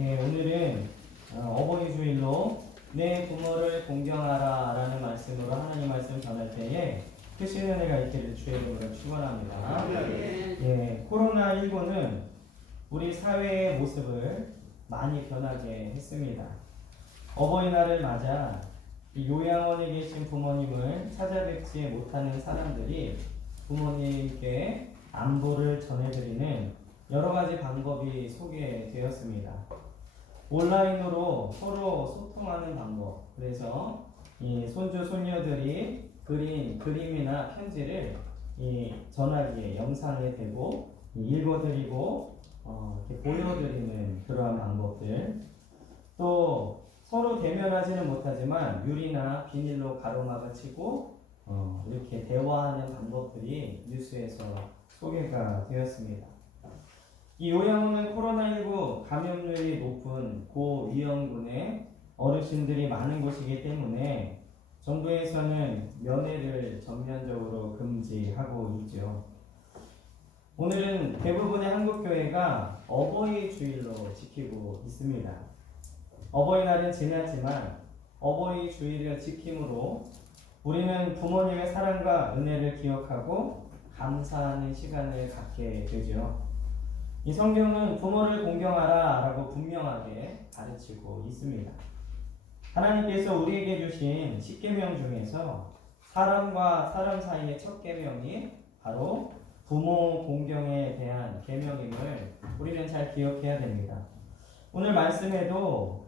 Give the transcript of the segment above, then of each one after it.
오늘은 어버이 주일로 내 부모를 공경하라 라는 말씀으로 하나님 말씀 전할 때에 크신 은혜가 있기를 주의 이름으로 축원합니다. 코로나19는 우리 사회의 모습을 많이 변하게 했습니다. 어버이날을 맞아 요양원에 계신 부모님을 찾아뵙지 못하는 사람들이 부모님께 안부를 전해드리는 여러 가지 방법이 소개되었습니다. 온라인으로 서로 소통하는 방법. 그래서 이 손주 손녀들이 그린 그림이나 편지를 이 전화기에 영상에 대고 읽어드리고 이렇게 보여드리는 그러한 방법들. 또 서로 대면하지는 못하지만 유리나 비닐로 가로막아 치고 이렇게 대화하는 방법들이 뉴스에서 소개가 되었습니다. 이 요양원은 코로나19 감염률이 높은 고위험군의 어르신들이 많은 곳이기 때문에 정부에서는 면회를 전면적으로 금지하고 있죠. 오늘은 대부분의 한국교회가 어버이 주일로 지키고 있습니다. 어버이날은 지났지만 어버이 주일을 지킴으로 우리는 부모님의 사랑과 은혜를 기억하고 감사하는 시간을 갖게 되죠. 이 성경은 부모를 공경하라 라고 분명하게 가르치고 있습니다. 하나님께서 우리에게 주신 10계명 중에서 사람과 사람 사이의 첫 계명이 바로 부모 공경에 대한 계명임을 우리는 잘 기억해야 됩니다. 오늘 말씀에도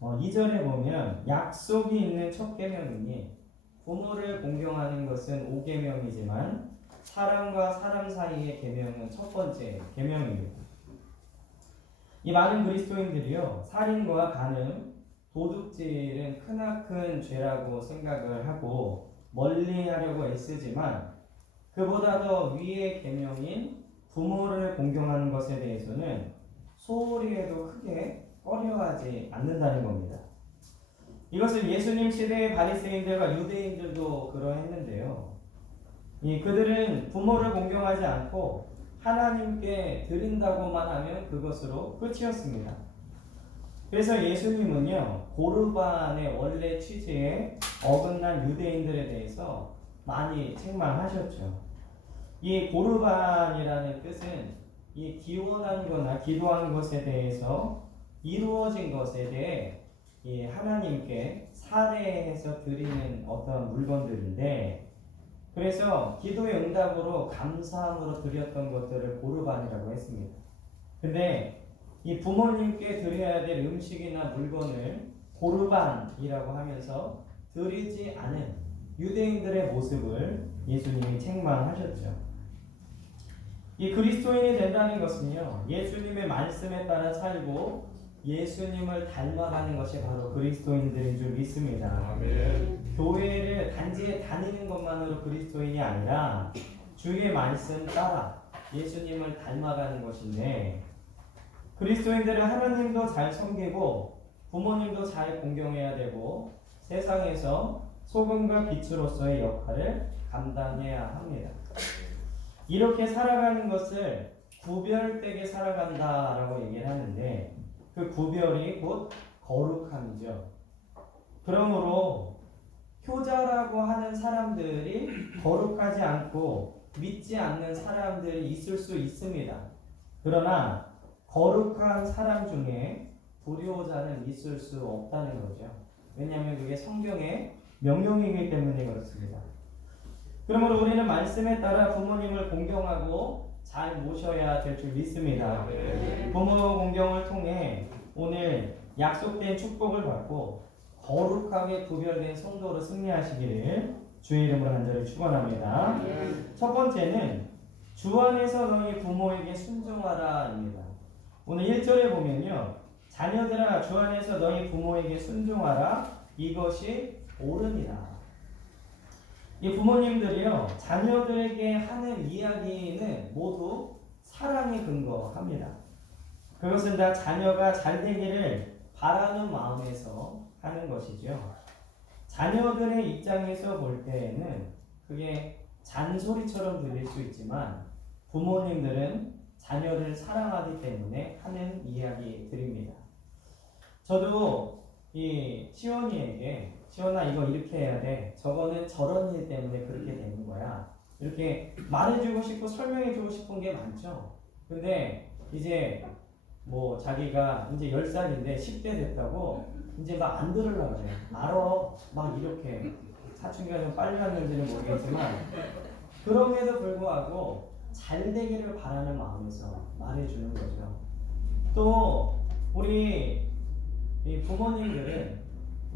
2절에 보면 약속이 있는 첫 계명이니 부모를 공경하는 것은 5계명이지만 사람과 사람 사이의 계명은 첫 번째 계명입니다. 이 많은 그리스도인들이요, 살인과 간음, 도둑질은 크나큰 죄라고 생각을 하고 멀리하려고 애쓰지만 그보다 더 위의 계명인 부모를 공경하는 것에 대해서는 소홀히 해도 크게 꺼려하지 않는다는 겁니다. 이것을 예수님 시대의 바리새인들과 유대인들도 그러했는데요. 그들은 부모를 공경하지 않고 하나님께 드린다고만 하면 그것으로 끝이었습니다. 그래서 예수님은요, 고르반의 원래 취지에 어긋난 유대인들에 대해서 많이 책망하셨죠. 이 고르반이라는 뜻은 이 기원한 거나 기도한 것에 대해서 이루어진 것에 대해 하나님께 살해해서 드리는 어떤 물건들인데, 그래서 기도의 응답으로 감사함으로 드렸던 것들을 고르반이라고 했습니다. 근데 이 부모님께 드려야 될 음식이나 물건을 고르반이라고 하면서 드리지 않은 유대인들의 모습을 예수님이 책망하셨죠. 이 그리스도인이 된다는 것은요, 예수님의 말씀에 따라 살고 예수님을 닮아가는 것이 바로 그리스도인들인 줄 믿습니다. 아멘. 교회를 단지 다니는 것만으로 그리스도인이 아니라 주의 말씀 따라 예수님을 닮아가는 것인데, 그리스도인들은 하나님도 잘 섬기고 부모님도 잘 공경해야 되고 세상에서 소금과 빛으로서의 역할을 감당해야 합니다. 이렇게 살아가는 것을 구별되게 살아간다라고 얘기를 하는데, 그 구별이 곧 거룩함이죠. 그러므로 효자라고 하는 사람들이 거룩하지 않고 믿지 않는 사람들이 있을 수 있습니다. 그러나 거룩한 사람 중에 불효자는 있을 수 없다는 거죠. 왜냐하면 그게 성경의 명령이기 때문에 그렇습니다. 그러므로 우리는 말씀에 따라 부모님을 공경하고 잘 모셔야 될 줄 믿습니다. 부모 공경을 통해 오늘 약속된 축복을 받고 거룩하게 구별된 성도로 승리하시기를 주의 이름으로 간절히 축원합니다. 첫 번째는 주 안에서 너희 부모에게 순종하라입니다. 오늘 1절에 보면요, 자녀들아 주 안에서 너희 부모에게 순종하라, 이것이 옳으니라. 이 부모님들이요, 자녀들에게 하는 이야기는 모두 사랑에 근거합니다. 그것은 다 자녀가 잘 되기를 바라는 마음에서 하는 것이죠. 자녀들의 입장에서 볼 때에는 그게 잔소리처럼 들릴 수 있지만 부모님들은 자녀를 사랑하기 때문에 하는 이야기들입니다. 저도 이 시원아 이거 이렇게 해야 돼. 저거는 저런 일 때문에 그렇게 되는 거야. 이렇게 말해주고 싶고 설명해주고 싶은 게 많죠. 근데 이제 뭐 자기가 이제 10살인데 10대 됐다고 이제 막 안 들으려고 그래. 알아. 막 이렇게. 사춘기가 좀 빨리 왔는지는 모르겠지만 그럼에도 불구하고 잘 되기를 바라는 마음에서 말해주는 거죠. 또 우리 이 부모님들은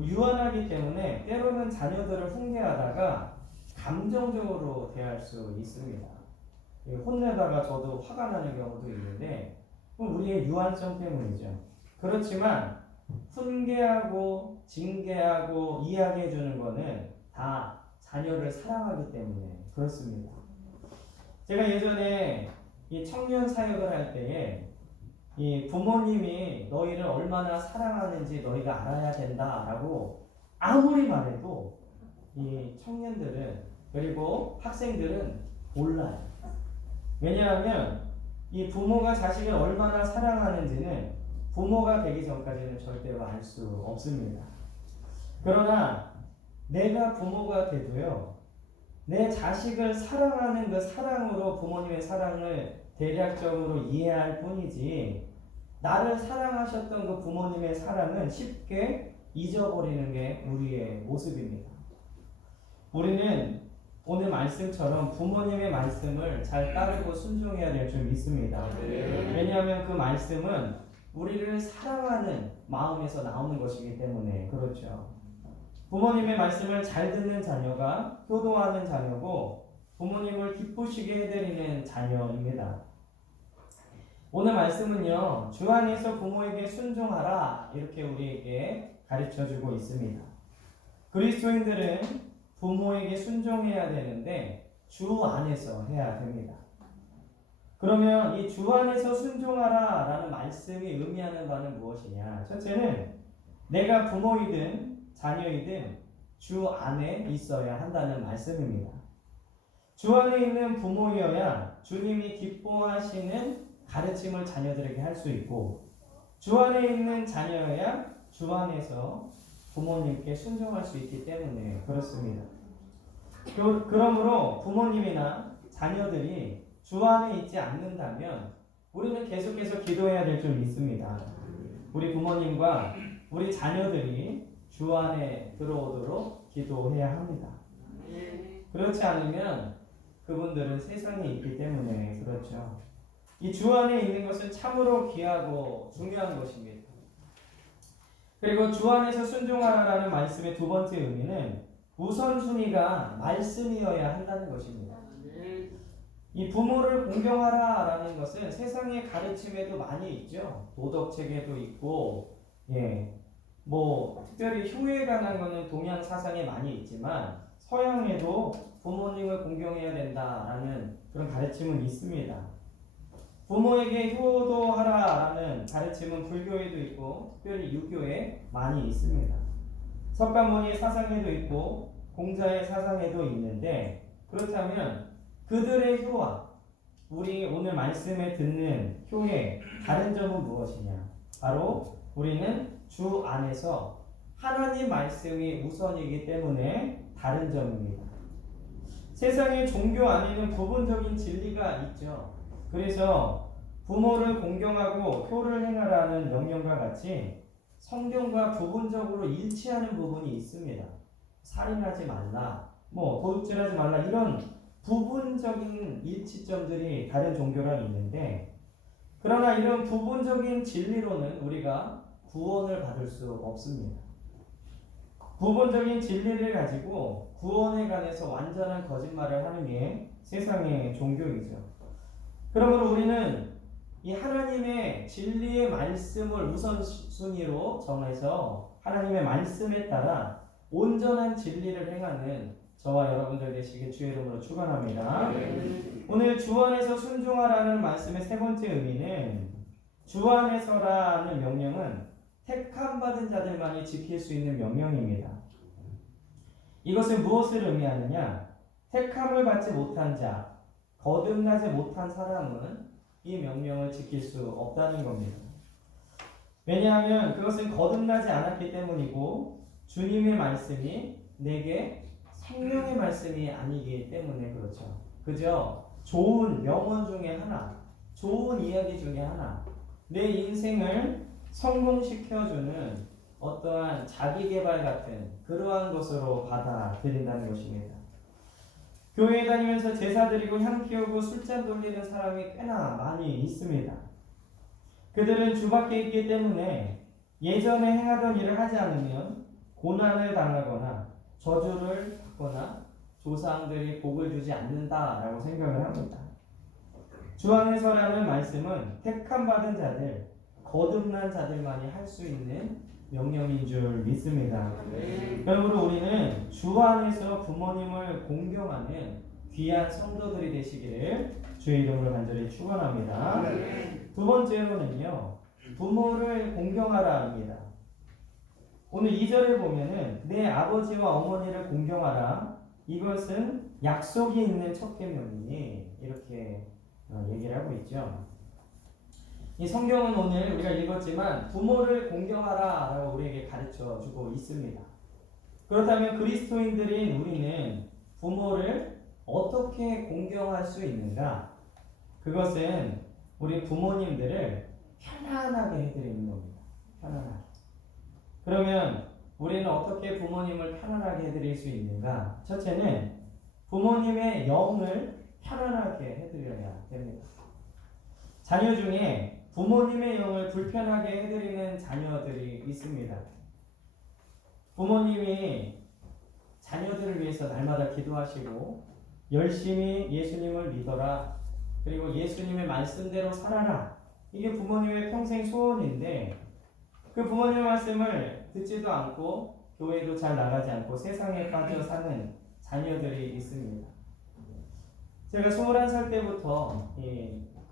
유한하기 때문에 때로는 자녀들을 훈계하다가 감정적으로 대할 수 있습니다. 혼내다가 저도 화가 나는 경우도 있는데 그건 우리의 유한성 때문이죠. 그렇지만 훈계하고 징계하고 이야기해 주는 거는 다 자녀를 사랑하기 때문에 그렇습니다. 제가 예전에 이 청년 사역을 할 때에 이 부모님이 너희를 얼마나 사랑하는지 너희가 알아야 된다라고 아무리 말해도 이 청년들은 그리고 학생들은 몰라요. 왜냐하면 이 부모가 자식을 얼마나 사랑하는지는 부모가 되기 전까지는 절대로 알 수 없습니다. 그러나 내가 부모가 돼도요, 내 자식을 사랑하는 그 사랑으로 부모님의 사랑을 대략적으로 이해할 뿐이지 나를 사랑하셨던 그 부모님의 사랑은 쉽게 잊어버리는 게 우리의 모습입니다. 우리는 오늘 말씀처럼 부모님의 말씀을 잘 따르고 순종해야 될 줄 믿습니다. 왜냐하면 그 말씀은 우리를 사랑하는 마음에서 나오는 것이기 때문에 그렇죠. 부모님의 말씀을 잘 듣는 자녀가 효도하는 자녀고 부모님을 기쁘시게 해드리는 자녀입니다. 오늘 말씀은요, 주 안에서 부모에게 순종하라 이렇게 우리에게 가르쳐주고 있습니다. 그리스도인들은 부모에게 순종해야 되는데 주 안에서 해야 됩니다. 그러면 이 주 안에서 순종하라 라는 말씀이 의미하는 바는 무엇이냐? 첫째는 내가 부모이든 자녀이든 주 안에 있어야 한다는 말씀입니다. 주 안에 있는 부모여야 주님이 기뻐하시는 가르침을 자녀들에게 할 수 있고 주 안에 있는 자녀여야 주 안에서 부모님께 순종할 수 있기 때문에 그렇습니다. 그러므로 부모님이나 자녀들이 주 안에 있지 않는다면 우리는 계속해서 기도해야 될 줄 믿습니다. 우리 부모님과 우리 자녀들이 주 안에 들어오도록 기도해야 합니다. 그렇지 않으면 그분들은 세상에 있기 때문에 그렇죠. 이 주 안에 있는 것은 참으로 귀하고 중요한 것입니다. 그리고 주 안에서 순종하라는 말씀의 두 번째 의미는 우선순위가 말씀이어야 한다는 것입니다. 이 부모를 공경하라라는 것은 세상의 가르침에도 많이 있죠. 도덕책에도 있고, 뭐 특별히 효에 관한 것은 동양 사상에 많이 있지만 서양에도 부모님을 공경해야 된다라는 그런 가르침은 있습니다. 부모에게 효도하라라는 가르침은 불교에도 있고 특별히 유교에 많이 있습니다. 석가모니 사상에도 있고 공자의 사상에도 있는데 그렇다면 그들의 효와 우리 오늘 말씀에 듣는 효의 다른 점은 무엇이냐? 바로 우리는 주 안에서 하나님 말씀이 우선이기 때문에 다른 점입니다. 세상의 종교 안에는 부분적인 진리가 있죠. 그래서 부모를 공경하고 효를 행하라는 명령과 같이 성경과 부분적으로 일치하는 부분이 있습니다. 살인하지 말라, 도둑질하지 말라 이런 부분적인 일치점들이 다른 종교랑 있는데 그러나 이런 부분적인 진리로는 우리가 구원을 받을 수 없습니다. 부분적인 진리를 가지고 구원에 관해서 완전한 거짓말을 하는 게 세상의 종교이죠. 그러므로 우리는 이 하나님의 진리의 말씀을 우선순위로 정해서 하나님의 말씀에 따라 온전한 진리를 행하는 저와 여러분들 되시길 주의 이름으로 축원합니다. 오늘 주 안에서 순종하라는 말씀의 세 번째 의미는 주 안에서라는 명령은 택함받은 자들만이 지킬 수 있는 명령입니다. 이것은 무엇을 의미하느냐? 택함을 받지 못한 자, 거듭나지 못한 사람은 이 명령을 지킬 수 없다는 겁니다. 왜냐하면 그것은 거듭나지 않았기 때문이고 주님의 말씀이 내게 생명의 말씀이 아니기 때문에 그렇죠. 그저 좋은 명언 중에 하나, 좋은 이야기 중에 하나, 내 인생을 성공시켜주는 어떠한 자기개발 같은 그러한 것으로 받아들인다는 것입니다. 교회에 다니면서 제사 드리고 향 피우고 술잔 돌리는 사람이 꽤나 많이 있습니다. 그들은 주 밖에 있기 때문에 예전에 행하던 일을 하지 않으면 고난을 당하거나 저주를 받거나 조상들이 복을 주지 않는다라고 생각을 합니다. 주 안에서라는 말씀은 택함 받은 자들, 거듭난 자들만이 할 수 있는 명령인 줄 믿습니다. 그러므로 우리는 주 안에서 부모님을 공경하는 귀한 성도들이 되시기를 주의 이름으로 간절히 축원합니다. 두 번째로는요, 부모를 공경하라 합니다. 오늘 2절에 보면은 내 아버지와 어머니를 공경하라. 이것은 약속이 있는 첫 계명이니 이렇게 얘기를 하고 있죠. 이 성경은 오늘 우리가 읽었지만 부모를 공경하라 라고 우리에게 가르쳐 주고 있습니다. 그렇다면 그리스도인들인 우리는 부모를 어떻게 공경할 수 있는가? 그것은 우리 부모님들을 편안하게 해드리는 겁니다. 편안하게. 그러면 우리는 어떻게 부모님을 편안하게 해드릴 수 있는가? 첫째는 부모님의 영을 편안하게 해드려야 됩니다. 자녀 중에 부모님의 영을 불편하게 해드리는 자녀들이 있습니다. 부모님이 자녀들을 위해서 날마다 기도하시고 열심히 예수님을 믿어라. 그리고 예수님의 말씀대로 살아라. 이게 부모님의 평생 소원인데 그 부모님의 말씀을 듣지도 않고 교회도 잘 나가지 않고 세상에 빠져 사는 자녀들이 있습니다. 제가 21살 때부터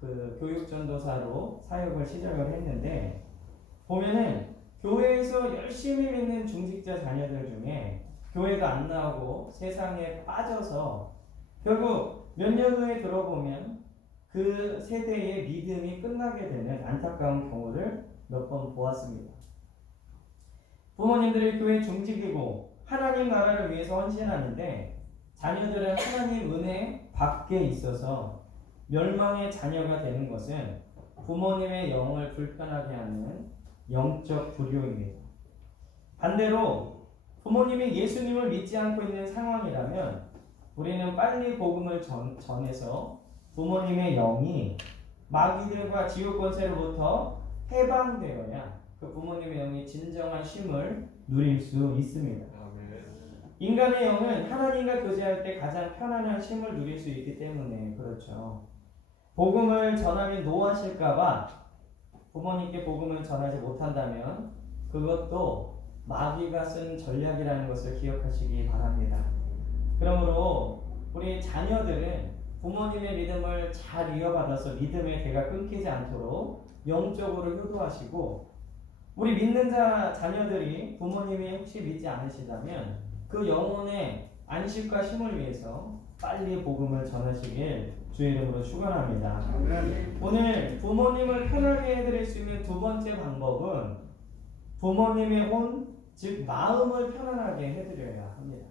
그 교육전도사로 사역을 시작을 했는데 보면은 교회에서 열심히 믿는 중직자 자녀들 중에 교회도 안 나오고 세상에 빠져서 결국 몇 년 후에 들어보면 그 세대의 믿음이 끝나게 되는 안타까운 경우를 몇 번 보았습니다. 부모님들이 교회 중직이고 하나님 나라를 위해서 헌신하는데 자녀들은 하나님 은혜 밖에 있어서 멸망의 자녀가 되는 것은 부모님의 영을 불편하게 하는 영적 불효입니다. 반대로 부모님이 예수님을 믿지 않고 있는 상황이라면 우리는 빨리 복음을 전해서 부모님의 영이 마귀들과 지옥 권세로부터 해방되어야 그 부모님의 영이 진정한 쉼을 누릴 수 있습니다. 인간의 영은 하나님과 교제할 때 가장 편안한 쉼을 누릴 수 있기 때문에 그렇죠. 복음을 전하면 노하실까봐 부모님께 복음을 전하지 못한다면 그것도 마귀가 쓴 전략이라는 것을 기억하시기 바랍니다. 그러므로 우리 자녀들은 부모님의 믿음을 잘 이어받아서 믿음의 대가 끊기지 않도록 영적으로 효도하시고 우리 믿는 자녀들이 부모님이 혹시 믿지 않으시다면 그 영혼의 안식과 쉼을 위해서 빨리 복음을 전하시길 주의 이름으로 축원합니다. 오늘 부모님을 편하게 해드릴 수 있는 두 번째 방법은 부모님의 혼, 즉 마음을 편안하게 해드려야 합니다.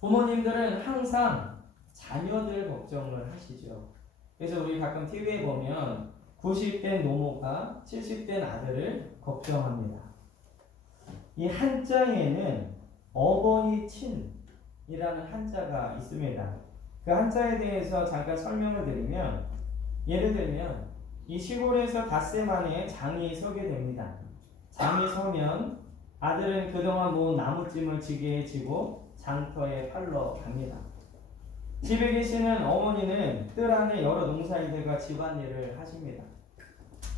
부모님들은 항상 자녀들 걱정을 하시죠. 그래서 우리 가끔 TV에 보면 90된 노모가 70된 아들을 걱정합니다. 이 한자에는 어버이 친이라는 한자가 있습니다. 그 한자에 대해서 잠깐 설명을 드리면 예를 들면 이 시골에서 닷새 만에 장이 서게 됩니다. 장이 서면 아들은 그동안 모은 나무찜을 지게에 지고 장터에 팔러 갑니다. 집에 계시는 어머니는 뜰 안에 여러 농사일들과 집안일을 하십니다.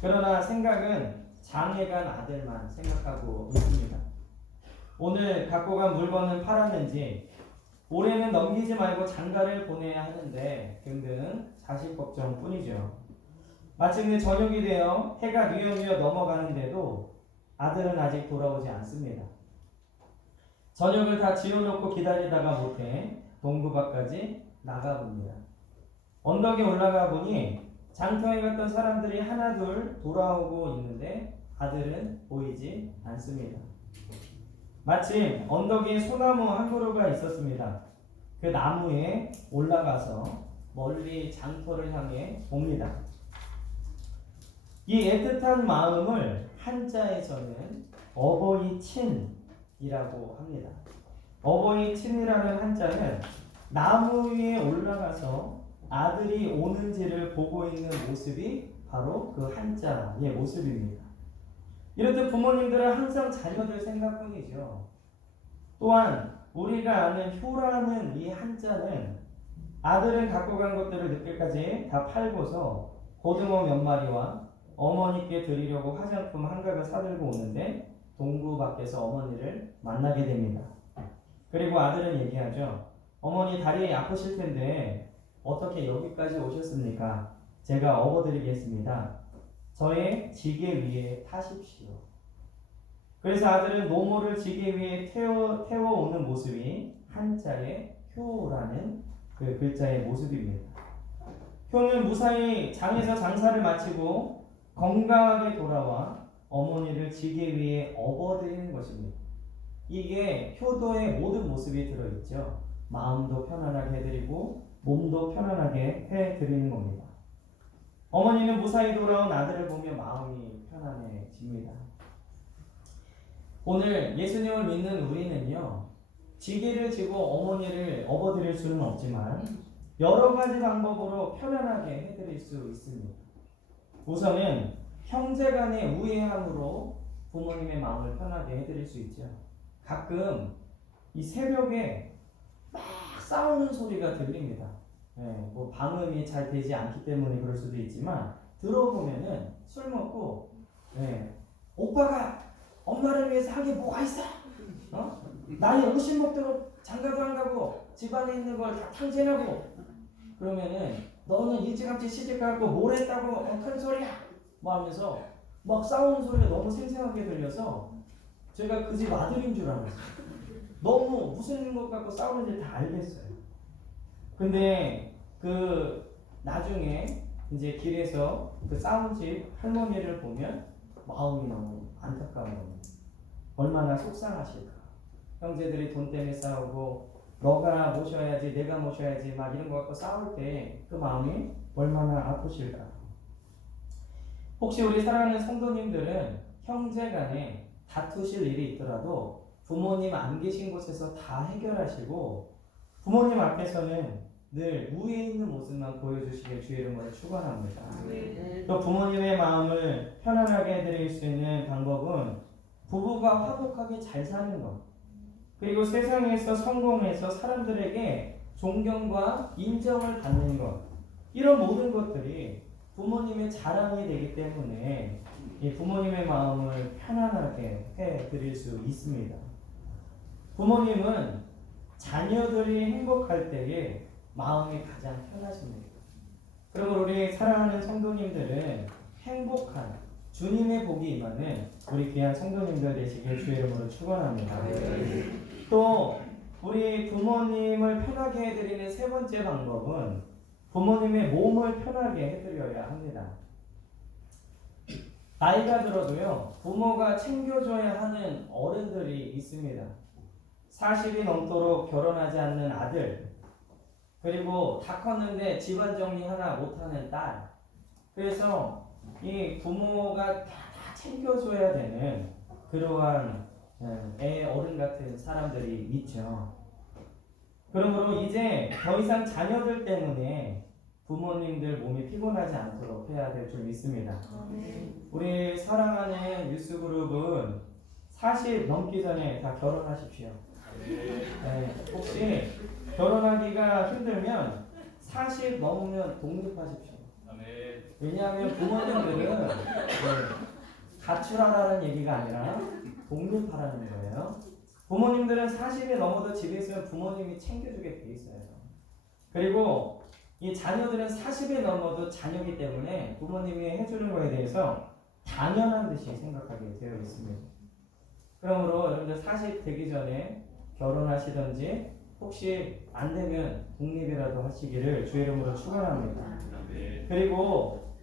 그러나 생각은 장에 간 아들만 생각하고 있습니다. 오늘 갖고 간 물건은 팔았는지 올해는 넘기지 말고 장가를 보내야 하는데 등등 자식 걱정뿐이죠. 마침내 저녁이 되어 해가 뉘어뉘어 넘어가는데도 아들은 아직 돌아오지 않습니다. 저녁을 다 지어놓고 기다리다가 못해 동부 밖까지 나가봅니다. 언덕에 올라가 보니 장터에 갔던 사람들이 하나둘 돌아오고 있는데 아들은 보이지 않습니다. 마침 언덕에 소나무 한 그루가 있었습니다. 그 나무에 올라가서 멀리 장터를 향해 봅니다. 이 애틋한 마음을 한자에서는 어버이 친이라고 합니다. 어버이 친이라는 한자는 나무 위에 올라가서 아들이 오는지를 보고 있는 모습이 바로 그 한자의 모습입니다. 이렇듯 부모님들은 항상 자녀들 생각뿐이죠. 또한 우리가 아는 효라는 이 한자는 아들은 갖고 간 것들을 늦게까지 다 팔고서 고등어 몇 마리와 어머니께 드리려고 화장품 한 가득 사들고 오는데 동구 밖에서 어머니를 만나게 됩니다. 그리고 아들은 얘기하죠. 어머니 다리 아프실 텐데 어떻게 여기까지 오셨습니까? 제가 업어드리겠습니다. 저의 지게 위에 타십시오. 그래서 아들은 노모를 지게 위에 태워오는 모습이 한자의 효라는 그 글자의 모습입니다. 효는 무사히 장에서 장사를 마치고 건강하게 돌아와 어머니를 지게 위에 업어드리는 것입니다. 이게 효도의 모든 모습이 들어있죠. 마음도 편안하게 해드리고 몸도 편안하게 해드리는 겁니다. 어머니는 무사히 돌아온 아들을 보며 마음이 편안해집니다. 오늘 예수님을 믿는 우리는요, 지게를 지고 어머니를 업어드릴 수는 없지만 여러 가지 방법으로 편안하게 해드릴 수 있습니다. 우선은 형제간의 우애함으로 부모님의 마음을 편하게 해드릴 수 있죠. 가끔 이 새벽에 막 싸우는 소리가 들립니다. 뭐 방음이 잘 되지 않기 때문에 그럴 수도 있지만 들어보면은 술 먹고 오빠가 엄마를 위해서 한 게 뭐가 있어? 나이 50 먹도록 장가도 안 가고 집안에 있는 걸 다 탕진하고 그러면은 너는 일찌감치 시집가고 뭘 했다고 큰 소리야 뭐 하면서 막 싸우는 소리가 너무 생생하게 들려서 제가 그 집 아들인 줄 알았어요. 너무 무슨 것 갖고 싸우는지 다 알겠어요. 근데 그 나중에 이제 길에서 그 싸운 집 할머니를 보면 마음이 너무 안타까운 겁니다. 얼마나 속상하실까. 형제들이 돈 때문에 싸우고 너가 모셔야지 내가 모셔야지 막 이런 거 갖고 싸울 때 그 마음이 얼마나 아프실까. 혹시 우리 사랑하는 성도님들은 형제간에 다투실 일이 있더라도 부모님 안 계신 곳에서 다 해결하시고 부모님 앞에서는 늘 우애 있는 모습만 보여주시길 주의 이름으로 축원합니다. 또 부모님의 마음을 편안하게 해드릴 수 있는 방법은 부부가 화목하게 잘 사는 것, 그리고 세상에서 성공해서 사람들에게 존경과 인정을 받는 것, 이런 모든 것들이 부모님의 자랑이 되기 때문에 이 부모님의 마음을 편안하게 해드릴 수 있습니다. 부모님은 자녀들이 행복할 때에 마음이 가장 편하십니다. 그러므로 우리 사랑하는 성도님들은 행복한 주님의 복이 임하는 우리 귀한 성도님들 되시길 주의 이름으로 축원합니다. 또 우리 부모님을 편하게 해드리는 세 번째 방법은 부모님의 몸을 편하게 해드려야 합니다. 나이가 들어도요, 부모가 챙겨줘야 하는 어른들이 있습니다. 40이 넘도록 결혼하지 않는 아들, 그리고 다 컸는데 집안 정리 하나 못하는 딸. 그래서 이 부모가 다 챙겨줘야 되는 그러한 애 어른 같은 사람들이 있죠. 그러므로 이제 더 이상 자녀들 때문에 부모님들 몸이 피곤하지 않도록 해야 될 줄 믿습니다. 우리 사랑하는 뉴스그룹은 40 넘기 전에 다 결혼하십시오. 혹시 결혼하기가 힘들면 40 넘으면 독립하십시오. 왜냐하면 부모님들은 가출하라는 얘기가 아니라 독립하라는 거예요. 부모님들은 40이 넘어도 집에 있으면 부모님이 챙겨주게 돼 있어요. 그리고 이 자녀들은 40이 넘어도 자녀이기 때문에 부모님이 해주는 거에 대해서 당연한 듯이 생각하게 되어 있습니다. 그러므로 여러분들 40 되기 전에 결혼하시든지 혹시 안 되면 독립이라도 하시기를 주의 이름으로 축원합니다. 그리고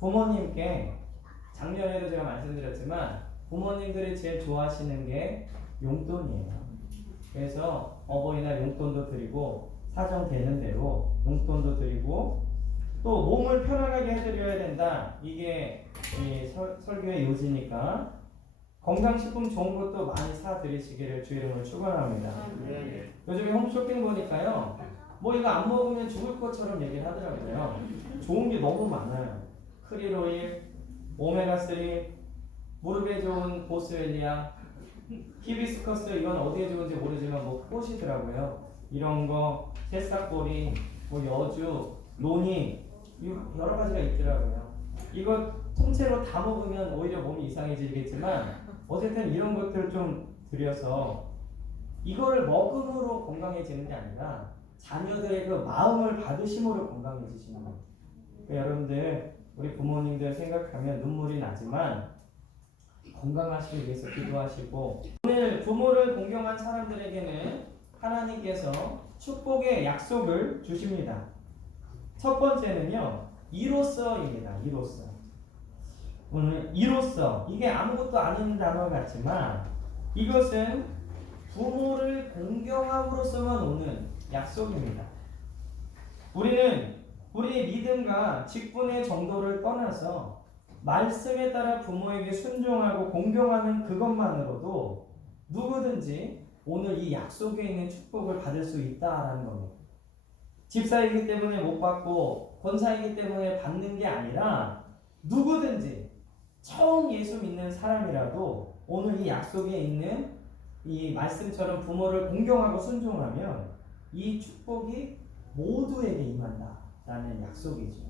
부모님께 작년에도 제가 말씀드렸지만 부모님들이 제일 좋아하시는 게 용돈이에요. 그래서 어버이날 용돈도 드리고 사정 되는 대로 용돈도 드리고 또 몸을 편안하게 해드려야 된다. 이게 이 설교의 요지니까 건강식품 좋은 것도 많이 사드리시기를 주의 이름으로 축원합니다. 요즘에 홈쇼핑 보니까요, 뭐 이거 안 먹으면 죽을 것처럼 얘기를 하더라고요. 좋은 게 너무 많아요. 크릴오일, 오메가3, 무릎에 좋은 보스웰리아, 히비스커스, 이건 어디에 좋은지 모르지만 뭐 꽃이더라고요. 이런 거, 새싹보리, 뭐 여주, 노니, 여러 가지가 있더라고요. 이거 통째로 다 먹으면 오히려 몸이 이상해지겠지만 어쨌든 이런 것들을 좀 드려서 이거를 먹음으로 건강해지는 게 아니라 자녀들의 그 마음을 받으심으로 건강해지시는 거예요. 그러니까 여러분들, 우리 부모님들 생각하면 눈물이 나지만 건강하시기 위해서 기도하시고, 오늘 부모를 공경한 사람들에게는 하나님께서 축복의 약속을 주십니다. 첫 번째는요, 이로써입니다. 이로써. 오늘 이로써, 이게 아무것도 아닌 단어 같지만 이것은 부모를 공경함으로써만 오는 약속입니다. 우리는 우리의 믿음과 직분의 정도를 떠나서 말씀에 따라 부모에게 순종하고 공경하는 그것만으로도 누구든지 오늘 이 약속에 있는 축복을 받을 수 있다라는 겁니다. 집사이기 때문에 못 받고 권사이기 때문에 받는 게 아니라 누구든지 처음 예수 믿는 사람이라도 오늘 이 약속에 있는 이 말씀처럼 부모를 공경하고 순종하면 이 축복이 모두에게 임한다라는 약속이죠.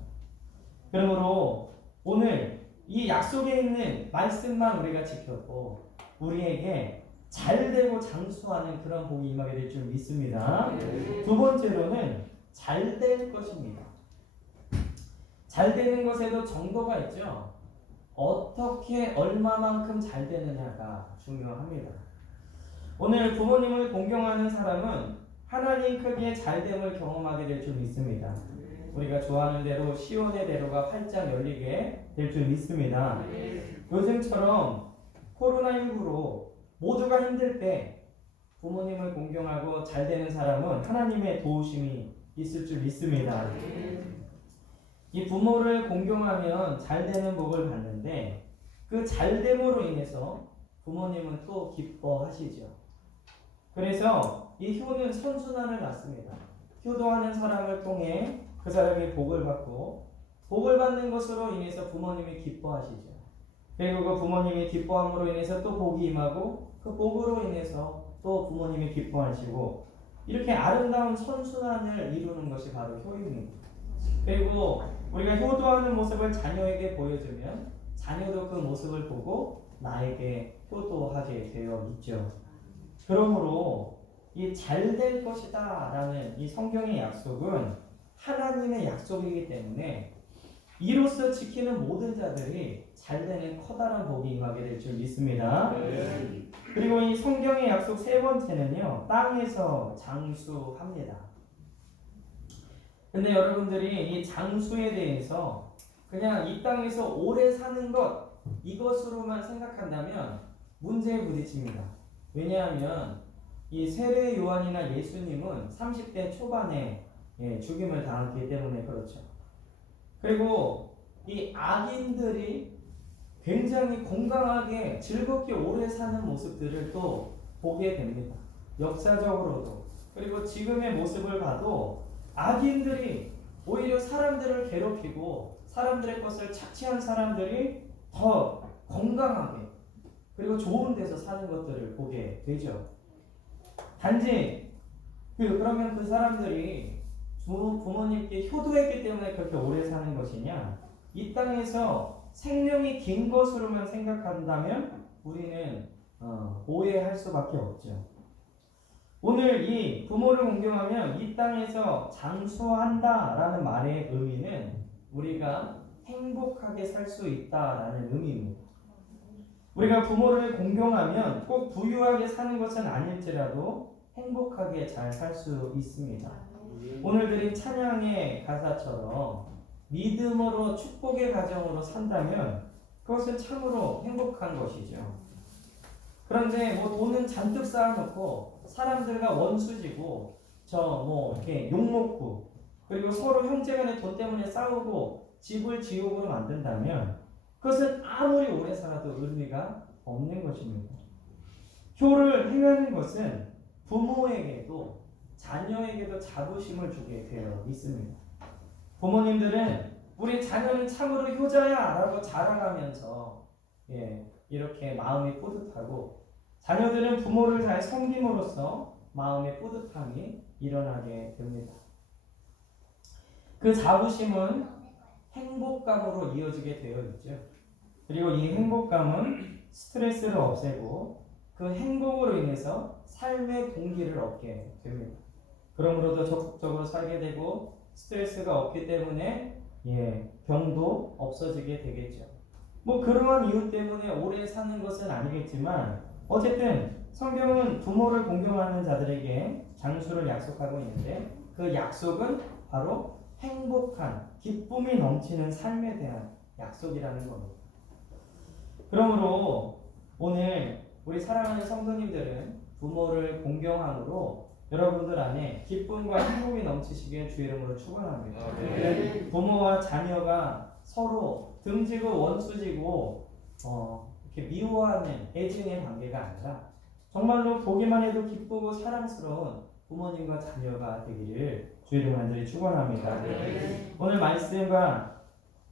그러므로 오늘 이 약속에 있는 말씀만 우리가 지켰고 우리에게 잘되고 장수하는 그런 복이 임하게 될 줄 믿습니다. 두 번째로는 잘 될 것입니다. 잘 되는 것에도 정도가 있죠. 어떻게 얼마만큼 잘 되느냐가 중요합니다. 오늘 부모님을 공경하는 사람은 하나님 크기의 잘됨을 경험하게 될 줄 믿습니다. 우리가 좋아하는 대로 시온의 대로가 활짝 열리게 될 줄 믿습니다. 요즘처럼 코로나19로 모두가 힘들 때 부모님을 공경하고 잘 되는 사람은 하나님의 도우심이 있을 줄 믿습니다. 이 부모를 공경하면 잘 되는 복을 받는데 그 잘됨으로 인해서 부모님은 또 기뻐하시죠. 그래서 이 효는 선순환을 낳습니다. 효도하는 사람을 통해 그 사람이 복을 받고 복을 받는 것으로 인해서 부모님이 기뻐하시죠. 그리고 그 부모님이 기뻐함으로 인해서 또 복이 임하고 그 복으로 인해서 또 부모님이 기뻐하시고 이렇게 아름다운 선순환을 이루는 것이 바로 효입니다. 그리고 우리가 효도하는 모습을 자녀에게 보여주면 자녀도 그 모습을 보고 나에게 효도하게 되어 있죠. 그러므로 이 잘 될 것이다 라는 이 성경의 약속은 하나님의 약속이기 때문에 이로써 지키는 모든 자들이 잘 되는 커다란 복이 임하게 될 줄 믿습니다. 그리고 이 성경의 약속 세 번째는요, 땅에서 장수합니다. 근데 여러분들이 이 장수에 대해서 그냥 이 땅에서 오래 사는 것 이것으로만 생각한다면 문제에 부딪힙니다. 왜냐하면 이 세례 요한이나 예수님은 30대 초반에 죽임을 당했기 때문에 그렇죠. 그리고 이 악인들이 굉장히 건강하게 즐겁게 오래 사는 모습들을 또 보게 됩니다. 역사적으로도. 그리고 지금의 모습을 봐도 악인들이 오히려 사람들을 괴롭히고 사람들의 것을 착취한 사람들이 더 건강하게 그리고 좋은 데서 사는 것들을 보게 되죠. 단지 그러면 그 사람들이 부모님께 효도했기 때문에 그렇게 오래 사는 것이냐? 이 땅에서 생명이 긴 것으로만 생각한다면 우리는 오해할 수밖에 없죠. 오늘 이 부모를 공경하면 이 땅에서 장수한다라는 말의 의미는 우리가 행복하게 살 수 있다라는 의미입니다. 우리가 부모를 공경하면 꼭 부유하게 사는 것은 아닐지라도 행복하게 잘 살 수 있습니다. 오늘 드린 찬양의 가사처럼 믿음으로 축복의 가정으로 산다면 그것은 참으로 행복한 것이죠. 그런데 뭐 돈은 잔뜩 쌓아놓고 사람들과 원수지고 이렇게 욕먹고 그리고 서로 형제간에 돈 때문에 싸우고 집을 지옥으로 만든다면 그것은 아무리 오래 살아도 의미가 없는 것입니다. 효를 행하는 것은 부모에게도 자녀에게도 자부심을 주게 되어 있습니다. 부모님들은 우리 자녀는 참으로 효자야 라고 자랑하면서 이렇게 마음이 뿌듯하고 자녀들은 부모를 잘 섬김으로써 마음의 뿌듯함이 일어나게 됩니다. 그 자부심은 행복감으로 이어지게 되어 있죠. 그리고 이 행복감은 스트레스를 없애고 그 행복으로 인해서 삶의 동기를 얻게 됩니다. 그러므로도 적극적으로 살게 되고 스트레스가 없기 때문에 병도 없어지게 되겠죠. 그러한 이유 때문에 오래 사는 것은 아니겠지만 어쨌든 성경은 부모를 공경하는 자들에게 장수를 약속하고 있는데 그 약속은 바로 행복한 기쁨이 넘치는 삶에 대한 약속이라는 겁니다. 그러므로 오늘 우리 사랑하는 성도님들은 부모를 공경함으로 여러분들 안에 기쁨과 행복이 넘치시길 주의 이름으로 축원합니다. 부모와 자녀가 서로 등지고 원수지고 이렇게 미워하는 애증의 관계가 아니라 정말로 보기만 해도 기쁘고 사랑스러운 부모님과 자녀가 되기를 주의 이름으로 간절히 축원합니다. 오늘 말씀과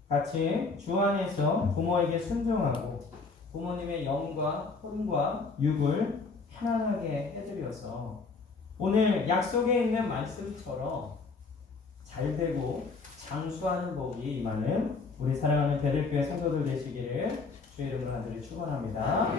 같이 주 안에서 부모에게 순종하고 부모님의 영과 혼과 육을 편안하게 해드려서 오늘 약속에 있는 말씀처럼 잘되고 장수하는 복이 임하는 우리 사랑하는 베들교회 성도들 되시기를 주의 이름으로 간절히 축원합니다.